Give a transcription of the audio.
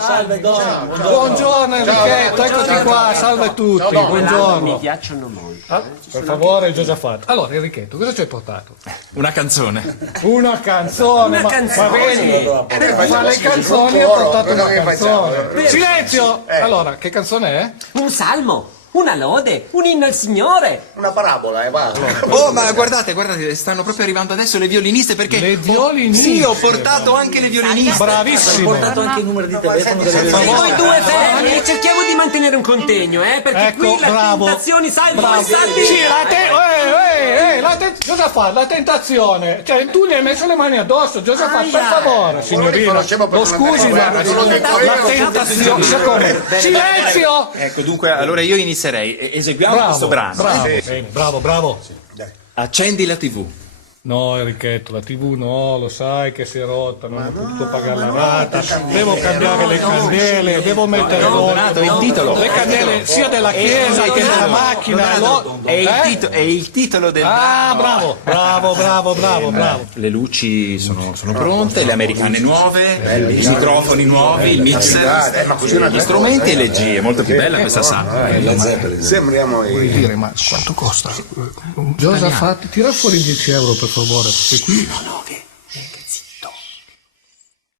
Salve Don. Buongiorno Enrichetto, eccoti qua, salve a tutti, Mi buongiorno. piacciono molto. Per favore, Giusefatto. Allora Enrichetto, cosa ci hai portato? Una canzone. Una canzone, ma vedi, fa le canzoni, ha portato una canzone. Silenzio! Allora, che canzone è? Un salmo, una lode, un inno al Signore. Una parabola, va. Oh, ma guardate, stanno proprio arrivando adesso le violiniste perché... Le violiniste? Sì, ho portato anche le violiniste. Bravissimo. Portato anche il numero di telefono delle E voi due fermi e cerchiamo di mantenere un contegno, perché Ecco, qui le bravo. tentazioni salvo Bravo. i salvi. Sì, cosa fa? La tentazione. Cioè, tu gli hai messo le mani addosso, Giusefatto, per favore, signorina. Lo scusi, ma la tentazione. Secondo. Silenzio! Ecco, dunque, allora io inizierei. Eseguiamo questo brano. Bravo, bene, bravo. Accendi la TV. No, Enrichetto, la TV no, lo sai che si è rotta, non ho potuto pagare la rata, devo cambiare le candele, devo mettere Donato, è il titolo. le candele sia della chiesa che della macchina. È il titolo del Ah, brano. bravo. Le luci sono pronte, le americane nuove, i microfoni nuovi, il mixer, gli strumenti e le G. È molto più bella questa sala. Sembriamo Vuoi dire, ma quanto costa? Giusefatto, tira fuori 10 euro per favore, perché qui...